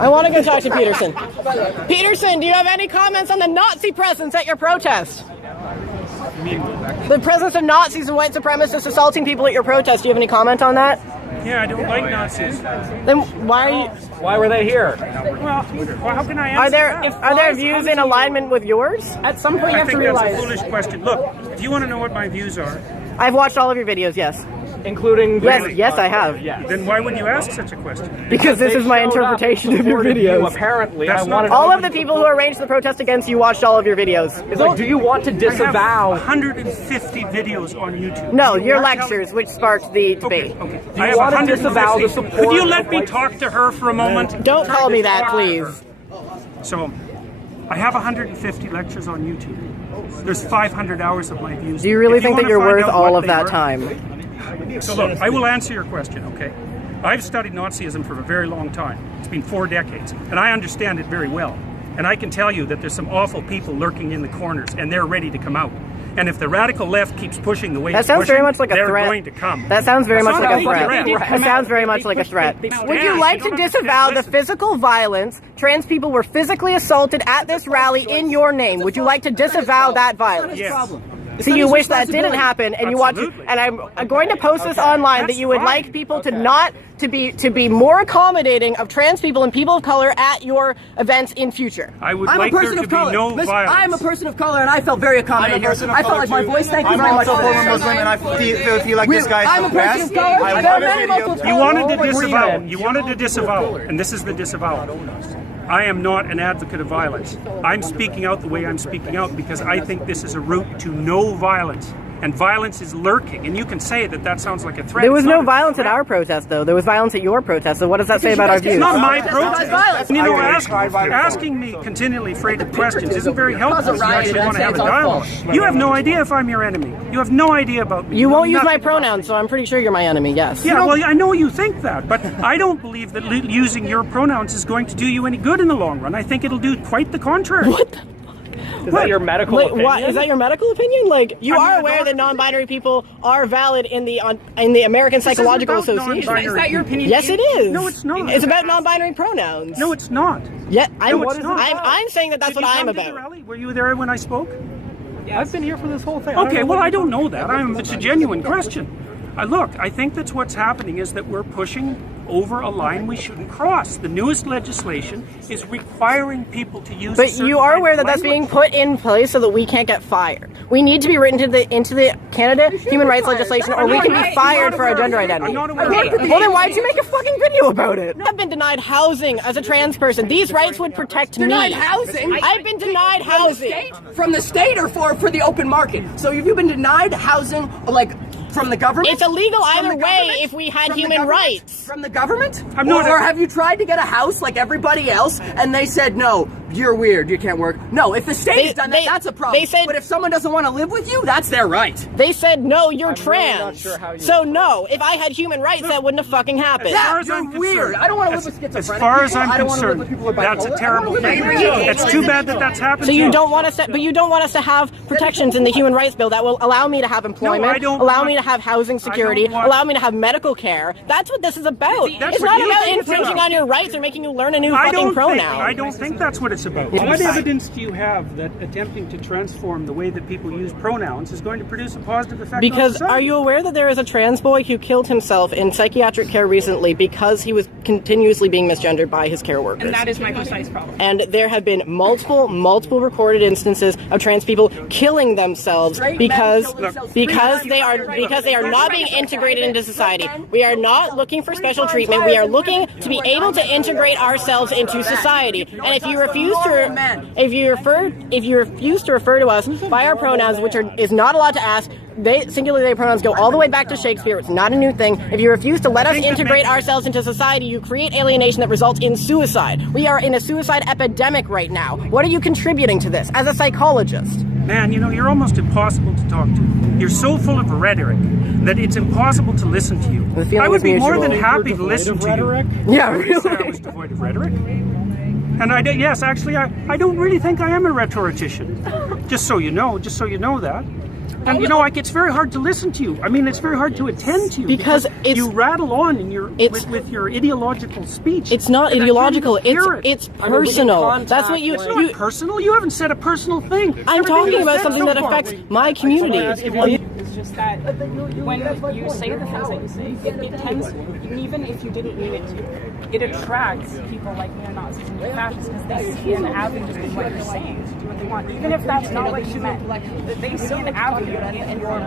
I want to go talk to Peterson. Peterson, do you have any comments on the Nazi presence at your protest? The presence of Nazis and white supremacists assaulting people at your protest. Do you have any comment on that? Yeah, I don't like Nazis. Then why are you? Why were they here? Well, how can I answer Are there views in alignment with yours? At some point you have to realize. I think that's a foolish question. Look, if you want to know what my views are... I've watched all of your videos, yes. Including... Yes, I have. Yes. Then why would you ask such a question? Because this is my interpretation of your videos. Apparently, all of the people who arranged the protest against you watched all of your videos. It's like, do you want to disavow... I have 150 videos on YouTube. No, your lectures, which sparked the debate. Okay. Do you want to disavow the support... Could you let me talk to her for a moment? Don't call me that, please. So, I have 150 lectures on YouTube. There's 500 hours of my views. Do you really think that you're worth all of that time? So look, I will answer your question, okay? I've studied Nazism for a very long time. It's been 4 decades, and I understand it very well. And I can tell you that there's some awful people lurking in the corners, and they're ready to come out. And if the radical left keeps pushing the way that sounds very much like a threat. They're going to come. That sounds very much like a threat. That sounds very much like a threat. Would you like to disavow the physical violence? Trans people were physically assaulted at this rally in your name. Would you like to disavow that violence? Yes. So you wish that didn't happen, and you want to, and I'm going to post this online that you would like people to not to be more accommodating of trans people and people of color at your events in future. I would like there to be no violence. I'm a person of color, and I felt very accommodating here. I felt like my voice. Thank you very much. I'm also a former Muslim, and I feel like this guy I'm a person of color. You wanted to disavow. You wanted to disavow, and this is the disavowal. I am not an advocate of violence. I'm speaking out the way I'm speaking out because I think this is a route to no violence. And violence is lurking. And you can say that that sounds like a threat. There was no violence at our protest, though. There was violence at your protest. So what does that say about our views? It's not my protest. You know, asking me continually freighted questions isn't very helpful if you actually want to have a dialogue. You have no idea if I'm your enemy. You have no idea about me. You won't use my pronouns, so I'm pretty sure you're my enemy, yes. Yeah, well, I know you think that, but I don't believe that using your pronouns is going to do you any good in the long run. I think it'll do quite the contrary. What the? Is that your medical opinion? What, is that your medical opinion? Like, you are aware that non-binary people are valid in the American Psychological Association. Is that your opinion? Yes, it is. No, it's not. It's about non-binary pronouns. No, it's not. Yeah, I'm saying that that's what I'm about. Were you there when I spoke? I've been here for this whole thing. Okay, well, I don't know that. It's a genuine question. Look, I think that's what's happening is that we're pushing over a line we shouldn't cross. The newest legislation is requiring people to use. But you are aware that that's being put in place so that we can't get fired. We need to be written into the Canada human rights legislation, or we can be fired for our gender identity. Well, then why'd you make a fucking video about it? I've been denied housing as a trans person. These rights would protect me. Denied housing? I've been denied housing. From the state or for the open market? So have you been denied housing, like, from the government? It's illegal either way if we had human rights. From the government? Or have you tried to get a house like everybody else and they said, no, you're weird, you can't work? No, if the state has done that, that's a problem. But if someone doesn't want to live with you, that's their right. They said, no, you're trans. Really not sure so no, if I had human rights, that wouldn't have fucking happened. You're weird. I don't want to live with schizophrenic As far as I'm concerned, that's a terrible thing. It's too bad that that's happened. So you don't want us to, but you don't want us to have protections in the human rights bill that will allow me to have employment, allow me to have housing security, allow me to have medical care. That's what this is about. It's not about infringing on your rights or making you learn a new fucking pronoun. I don't think that's what it's about. What evidence do you have that attempting to transform the way that people use pronouns is going to produce a positive effect on society? Are you aware that there is a trans boy who killed himself in psychiatric care recently because he was continuously being misgendered by his care workers? And that is my precise problem. And there have been multiple recorded instances of trans people killing themselves because they are not being integrated into society. We are not looking for special treatment. We are looking to be able to integrate ourselves into society. And if you refuse to refer to us by our pronouns, which is not allowed to ask, singular they pronouns go all the way back to Shakespeare. It's not a new thing. If you refuse to let us integrate ourselves into society, you create alienation that results in suicide. We are in a suicide epidemic right now. What are you contributing to this as a psychologist? Man, you know, you're almost impossible to talk to. You're so full of rhetoric that it's impossible to listen to you. I would be more than happy to listen to you. Yeah, really? I was devoid of rhetoric. And yes, actually, I don't really think I am a rhetorician. Just so you know that. And you know, like, it's very hard to listen to you. I mean, it's very hard to attend to you because you rattle on in your with your ideological speech. It's not ideological. It's personal. That's what It's not personal. You haven't said a personal thing. I'm talking about something that affects my community. It's just that when you say the things that you say, it tends, even if you didn't mean it to, it attracts people like neo-Nazis and fascists because they see an avenue in what you're saying to do what they want. Even if that's not what you meant, they see an avenue in your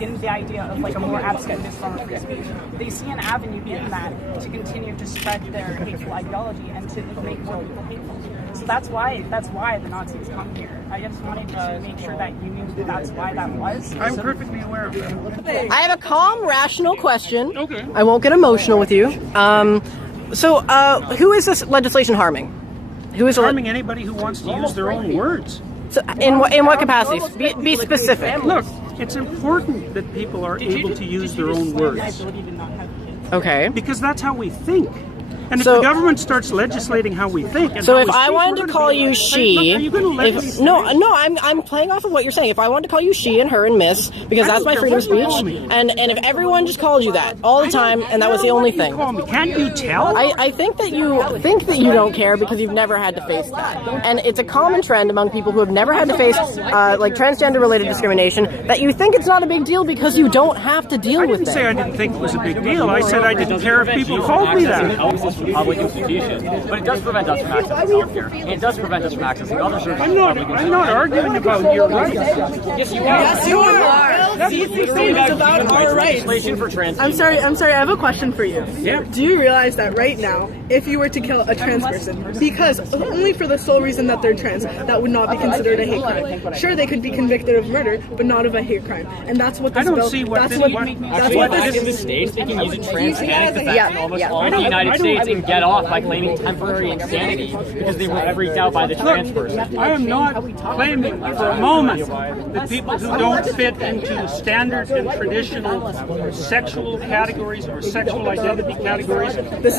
in the idea of like a more abstract form of free speech. They see an avenue in that to continue to spread their hateful ideology and to make more people hateful. So that's why the Nazis come here. I just wanted to make sure that you knew that's why that was. I'm perfectly aware of that. I have a calm, rational question. Okay. I won't get emotional with you. Who is this legislation harming? Who is harming anybody who wants to use their own words? So in what capacities? Be specific. Look, it's important that people are able to use their own words. Okay. Because that's how we think. And if the government starts legislating how we think, and so if I wanted to call you she, are you going to let me no, I'm playing off of what you're saying. If I wanted to call you she and her and miss, because that's my freedom of speech, and if everyone just called you that all the time, and that was the only thing, can't you tell? I think that you don't care because you've never had to face that, and it's a common trend among people who have never had to face like transgender-related discrimination that you think it's not a big deal because you don't have to deal with it. I didn't say I didn't think it was a big deal. I said I didn't care if people called me that. Public institutions, but it does prevent us from accessing healthcare. It does prevent us from accessing other services. I'm not arguing about your rights. Yes, you are. Yes, you are. These things about our rights. For trans I'm sorry. I have a question for you. Yeah. Do you realize that right now, if you were to kill a trans person, because only for the sole reason that they're trans, that would not be considered a hate crime. Sure, they could be convicted of murder, but not of a hate crime. And that's what this bill. In the States, they can use a trans panic attack in almost all the United States and get off by claiming temporary insanity because they were freaked out by the trans person. I am not claiming for a moment that people who don't fit into standard and traditional sexual categories or sexual identity categories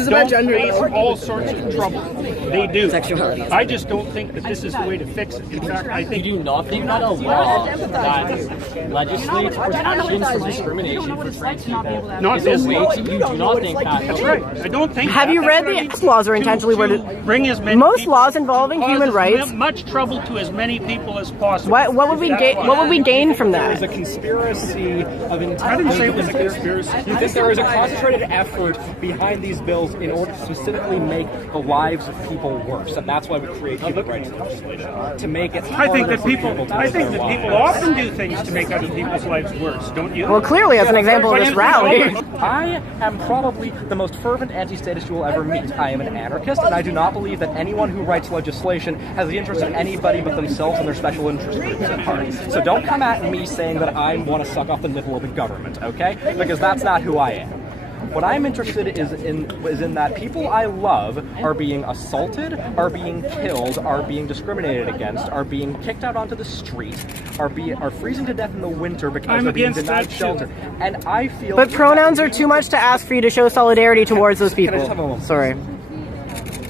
about gender, face all sorts of trouble. They do. Sexuality. I just don't think that this is the way to fix it. In fact, I think You do not think that a law that legislates protections from discrimination for trans people not is a way to, you do not think that. That's right. I don't think. Have you read the laws are intentionally worded? Bring as many Most people, laws involving human rights. as much trouble to as many people as possible. What would we gain from There's a that? conspiracy of intent. I didn't say it was a conspiracy. You think there is a concentrated effort behind these bills in order to specifically make the lives of people worse, and that's why we create human rights legislation to make it. I think that harder for people. to I live think their that people lives. often do things to make other people's lives worse. Don't you? Well, clearly, as an example of this rally. I am probably the most fervent anti-statist you will ever meet. I am an anarchist, and I do not believe that anyone who writes legislation has the interest of anybody but themselves and their special interest groups at heart. So don't come at me saying that I want to suck off the nipple of the government, okay? Because that's not who I am. What I'm interested is in that people I love are being assaulted, are being killed, are being discriminated against, are being kicked out onto the street, are freezing to death in the winter because they're being denied shelter. And I feel. But pronouns are too much to ask for you to show solidarity towards those Can I just have a people. moment? Sorry.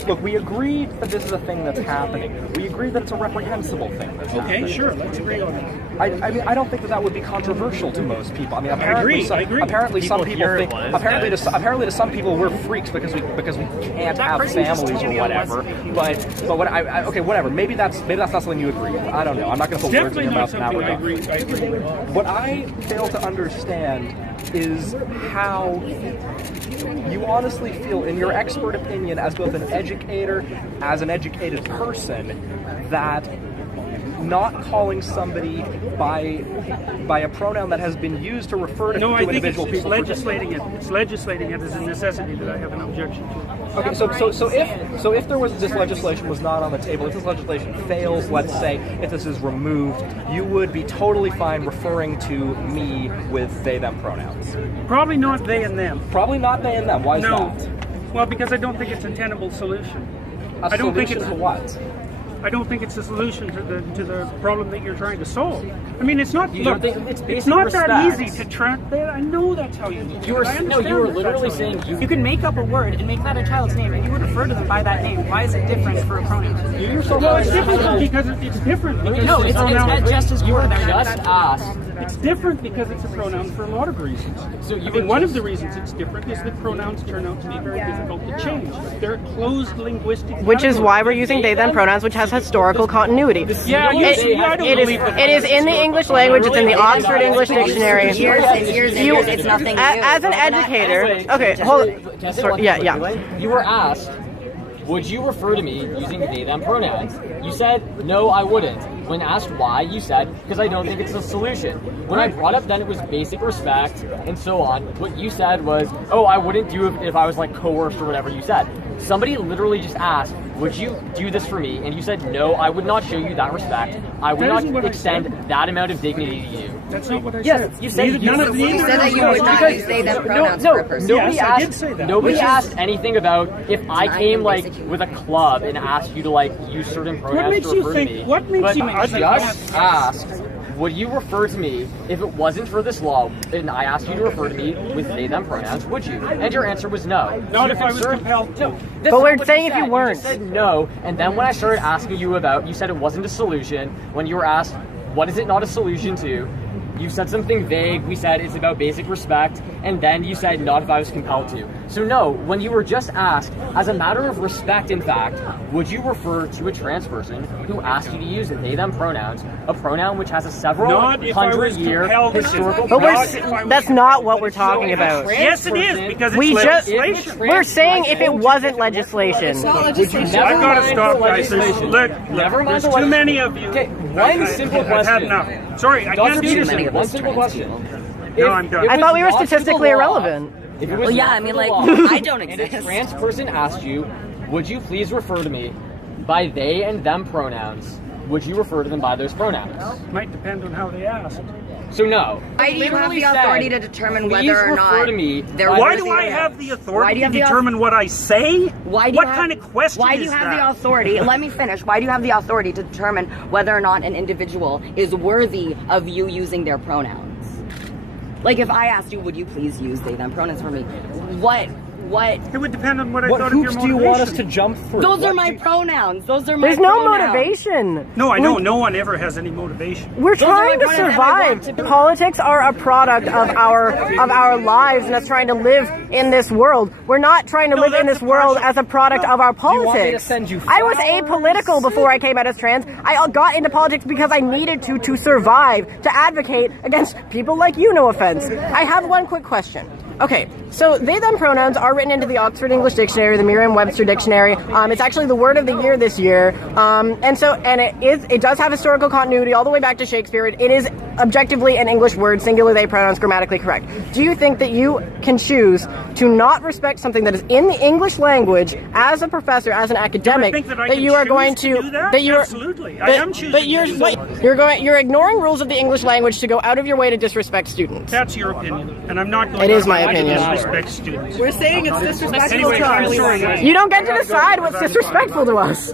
Look, we agree that this is a thing that's happening. We agree that it's a reprehensible thing that's happening. Okay, sure. Let's agree on that. I mean, I don't think that would be controversial to most people. I mean, I agree. Apparently, some people think. Apparently, to some people, we're freaks because we can't have families or whatever. But what okay, whatever. Maybe that's not something you agree with. I don't know. I'm not going to put words in your mouth in that regard. I agree with. What I fail to understand is how you honestly feel, in your expert opinion, as both an educator, as an educated person, that not calling somebody by a pronoun that has been used to refer to, No, I think individual it's people. legislating it. It's legislating it as a necessity that I have an objection to. Okay, so if there was this legislation was not on the table, if this legislation fails, let's say, if this is removed, you would be totally fine referring to me with they them pronouns. Probably not they and them. Probably not they and them. Why is No. that? Well, because I don't think it's a tenable solution. A I don't think solution it's to what? I don't think it's a solution to the problem that you're trying to solve. I mean, it's not. Look, it's not that easy to track that. I know that's how you do it. You were literally saying you can make up a word and make that a child's name, and you would refer to them by that name. Why is it different for a pronoun? Well, it's different because it's different. No, it's just as you were just asked. It's different because it's a pronoun for a lot of reasons. So I mean, one of the reasons it's different is that pronouns turn out to be very difficult to change. They're closed linguistic. Which is why we're using they them pronouns, which has historical continuity. Yeah, it is in the English language. It's in the Oxford English Dictionary. It's nothing new. As an educator, okay, hold on. Sorry, yeah. You were asked, would you refer to me using they them pronouns? You said, no, I wouldn't. When asked why, you said, because I don't think it's a solution. When I brought up then it was basic respect and so on, what you said was, oh, I wouldn't do it if I was like coerced or whatever you said. Somebody literally just asked, would you do this for me? And you said, no, I would not show you that respect. I would not extend that amount of dignity to you. That's not what I said. Yes, you said you said that you would not use they them pronouns for a person. Nobody I did say that. Nobody asked anything about if I came like with a club and asked you to like use certain pronouns to refer to me. What makes you I just asked, would you refer to me if it wasn't for this law and I asked you to refer to me with they them pronouns, would you? And your answer was no. Not if I was compelled to. But we're saying if you weren't. You said no, and then when I started asking you about, you said it wasn't a solution. When you were asked, what is it not a solution to? You said something vague. We said it's about basic respect, and then you said not if I was compelled to. So no, when you were just asked, as a matter of respect, in fact, would you refer to a trans person who asked you to use they them pronouns, a pronoun which has a several hundred-year historical? But that's not what we're talking about. Yes, it is because it's legislation. We're saying if it wasn't legislation. I've got to stop, guys. Look, there's too many of you. Okay, one simple question. I've had enough. Sorry, I can't do this. One simple question. No, I'm done. I thought we were statistically irrelevant. Well, yeah, I mean, like, I don't exist. And a trans person asked you, would you please refer to me by they and them pronouns? Would you refer to them by those pronouns? Might depend on how they asked. So no. Why do you have the authority to determine whether or not... Why do I have the authority to determine what I say? What kind of question is that? Why do you have the authority? Let me finish. Why do you have the authority to determine whether or not an individual is worthy of you using their pronouns? Like, if I asked you, would you please use they them pronouns for me? What? It would depend on what I thought of your motivation. What hoops do you want us to jump through? Those are my pronouns. Those are my There's pronouns. no motivation. No, I know. No one ever has any motivation. We're trying to survive. Politics are a product of our lives and us trying to live in this world. We're not trying to live in this world as a product of our politics. I was apolitical before I came out as trans. I got into politics because I needed to survive, to advocate against people like you, no offense. I have one quick question. Okay, so they them pronouns are written into the Oxford English Dictionary, the Merriam-Webster Dictionary. It's actually the word of the year this year, and it does have historical continuity all the way back to Shakespeare. It is objectively an English word, singular they pronouns, grammatically correct. Do you think that you can choose to not respect something that is in the English language as a professor, as an academic, that you are going to Absolutely, I am choosing. But you're ignoring rules of the English language to go out of your way to disrespect students. That's your opinion, and I'm not going to my opinion. Disrespect students. We're saying it's disrespectful Anyway, to I'm our sorry. You don't get to decide what's disrespectful to us.